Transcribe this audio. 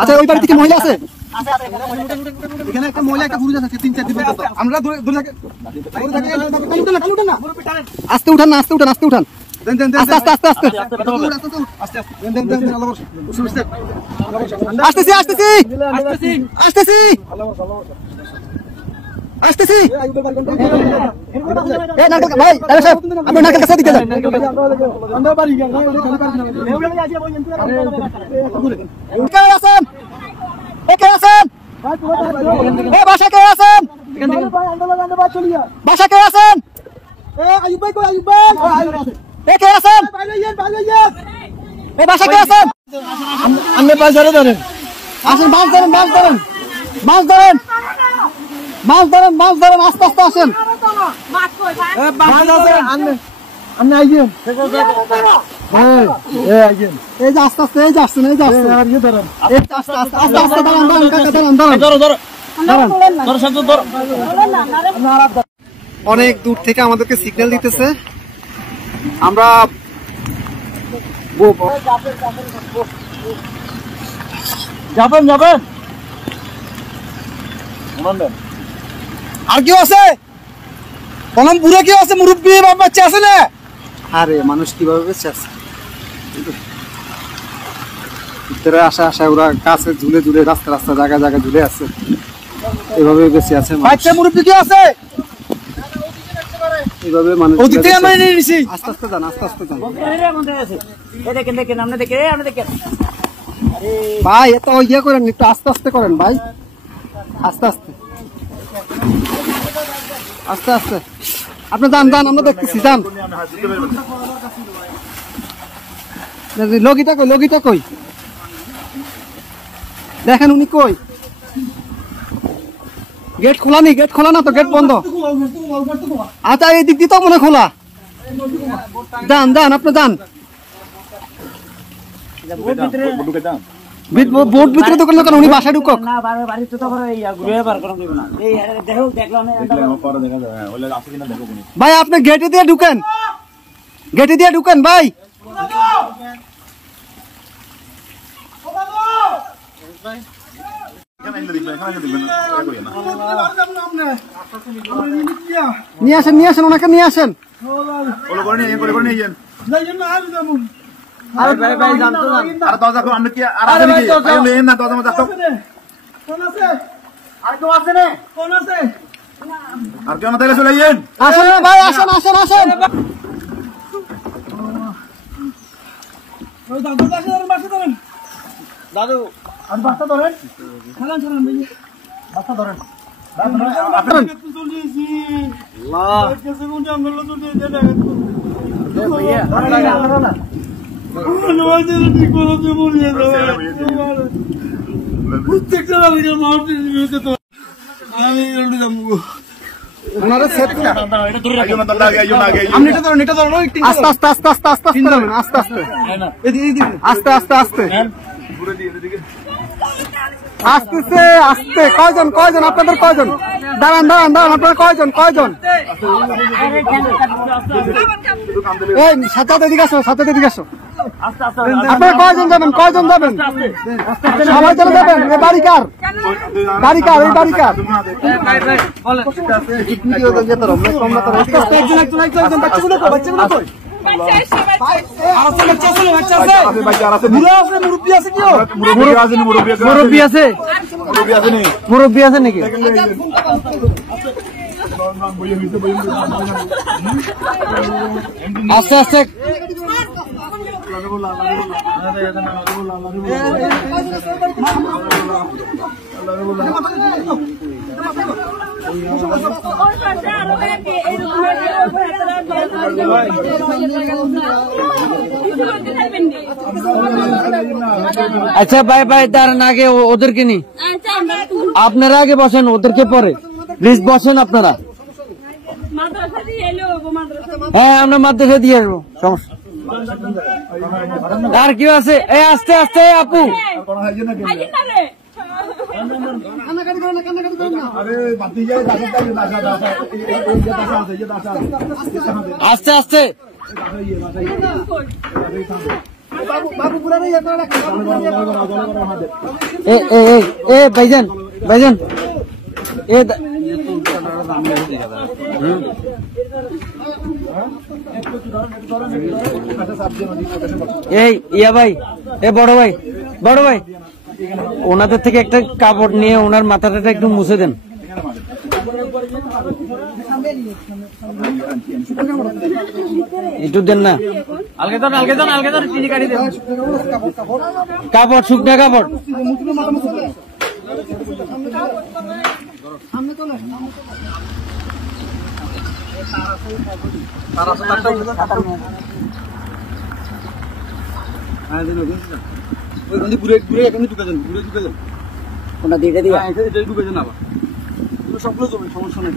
আচ্ছা ওই বাড়ি থেকে মহিলা আছে? এখানে একটা মহিলা একটা পুরুষ আছে 3-4 দিন আমরা আস্তে উঠান না আস্তে উঠান আস্তে উঠান আস্তে আস্তে আস্তে আস্তে আসতেছি আসতেছি আসতেছি আসতেছি ভাই আমি নারকেল কাছে দিকে যাই আছেন কে আছেন বাসা কে আছেন বাসা কে আছেন কে আছেন বাসা কে আছেন আপনি মাছ ধরে ধরেন আসেন মাছ ধরেন মাছ ধরেন মাছ ধরেন মাছ ধরেন মাছ ধরেন আস্তে আস্তে আসেন আপনি আইয়েন এই যে আস্তে আস্তে এই যে আসছেন এই যে আসছেন আস্তে আস্তে আস্তে আস্তে দাঁড়ান দাঁড়ান কাকা দাঁড়ান দাঁড়ান অনেক দূর থেকে আমাদেরকে সিগন্যাল দিতেছে আমরা যাবেন যাবেন আর কেউ আছে কলম পুরো কেউ আছে মুরব্বী বাচ্চা আছে না আরে মানুষ কিভাবে বেঁচে আছে ভিতরে আসা আসা ওরা কাছে ঝুলে ঝুলে রাস্তা রাস্তা জায়গা জায়গা ঝুলে আছে এভাবে বেঁচে আছে বাচ্চা মুরব্বী কেউ আছে এভাবে মানুষ ওদিকে আমরা নিয়ে নিছি আস্তে আস্তে যান আস্তে আস্তে যান এই দেখেন দেখেন আমরা দেখেন ভাই এত ইয়ে করেন একটু আস্তে আস্তে করেন ভাই আস্তে আস্তে আস্তে আস্তে আপনি যান যান আমরা দেখতেছি যান লগিটা কই দেখেন উনি কই গেট খোলা নেই গেট খোলা না তো গেট বন্ধ আচ্ছা এই দিক দিয়ে তো মনে খোলা যান যান আপনি যান বোট ভিতরে দোকান দোকান উনি বাসায় ঢুকক ভাই আপনি গেটে দিয়ে ঢুকেন ভাই নিয়ে আসেন ওনাকে নিয়ে আসেন দাদু বাচ্চা ধরেন বাচ্চা ধরেন আস্তে আসতেছে আস্তে কয়জন আপনাদের কয়জন দাঁড়ান আপনার কয়জন এই সাথে এদিকে আসো আপনারা কয়জন যাবেন সবাই চলে যাবেন এই বাড়িকার এই বাড়িকার বাচ্চাগুলো মুরব্বী আছে নাকি আস্তে আস্তে আচ্ছা ভাই দাঁড়ান আগে ওদেরকে নি আপনারা আগে বসেন ওদেরকে পরে প্লিজ বসেন আপনারা হ্যাঁ আমরা মাদ্রাসা দিয়ে আসবো সমস্যা আর কি আছে এই আস্তে আস্তে আপু আস্তে আস্তে এ ভাইজান ভাইজান এই ইয়া ভাই এ বড় ভাই ওনাদের থেকে একটা কাপড় নিয়ে ওনার মাথাটা একটু মুছে দেন। একটু দেন না কাপড়, শুকনা কাপড়। সবগুলো সমস্যা নেই।